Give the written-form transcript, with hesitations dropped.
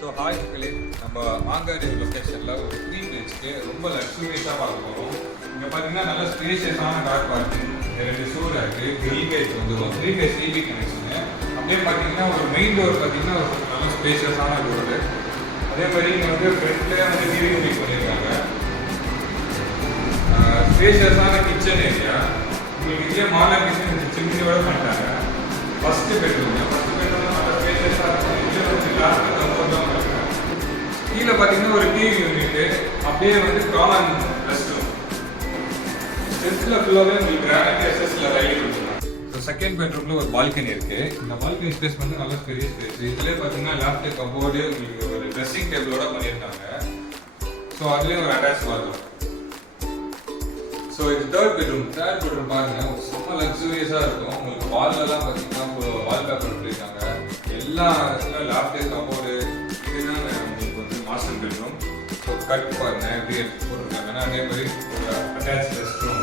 So hi மக்களே, நம்ம மாங்காடு லொக்கேஷனில் ஒரு 3 BHK ரொம்ப லக்ஸூரியஸாக பார்க்க போகிறோம். இங்கே பார்த்தீங்கன்னா நல்ல ஸ்பேஷியஸான கார் பார்க்கிங், 2 ஷோர் இருக்குது, கிரில் கேட் வந்துடும், 3 phase EB கனெக்ஷனு. அப்படியே பார்த்தீங்கன்னா ஒரு மெயின் டோர் பார்த்தீங்கன்னா ஒரு நல்ல ஸ்பேஷியஸான டோரு. அதே மாதிரி இங்கே வந்து ஃப்ரண்ட்லேயே வந்து டிவி யூனிட் பண்ணியிருக்காங்க. ஸ்பேஷியஸான கிச்சன் ஏரியா. உங்களுக்கு இதே மாடல் கிச்சன் சிம்னியோட பண்ணிட்டாங்க. ஃபஸ்ட்டு பெட்ரூம் நல்ல ஸ்பேஷியஸாக இருக்கும். இதில் வந்து லாஸ்ட்டு கம்ஃபர்ட்டாக இருக்கும். கீழே பார்த்தீங்கன்னா ஒரு டிவி யூனிட்டு, அப்படியே வந்து காமன் ரெஸ்ட் ரூம். ஸ்டெப்ஸில் ஃபுல்லாகவே உங்களுக்கு கிரானைட் எஸ்எஸ்ல ரைட் கொடுத்துருக்காங்க. ஸோ செகண்ட் பெட்ரூமில் ஒரு பால்கனி இருக்குது. இந்த பால்கனி ஸ்பேஸ் வந்து நல்ல பெரிய ஸ்பேஸ். இதுலேயே பார்த்தீங்கன்னா லேப்டாப் கம்போர்டு உங்களுக்கு ஒரு ட்ரெஸ்ஸிங் டேபிளோட பண்ணியிருக்காங்க. ஸோ அதுலேயும் ஒரு அட்டாச் பாத்ரூம். ஸோ இது தேர்ட் பெட்ரூம் பாருங்க, ஒரு செம்ம லக்ஸூரியஸாக இருக்கும். உங்களுக்கு வால்லலாம் பார்த்தீங்கன்னா வால்பேப்பர் பண்ணியிருக்காங்க. எல்லா லேப்டாப் கம்போர்டு இதுதான் உங்களுக்கு வந்து மாஸ்டர் பெட்ரூம். ஸோ கட் பாருங்க எப்படி போட்டிருக்காங்கன்னா அதே மாதிரி ஒரு அட்டாச் ரெஸ்ட் ரூம்.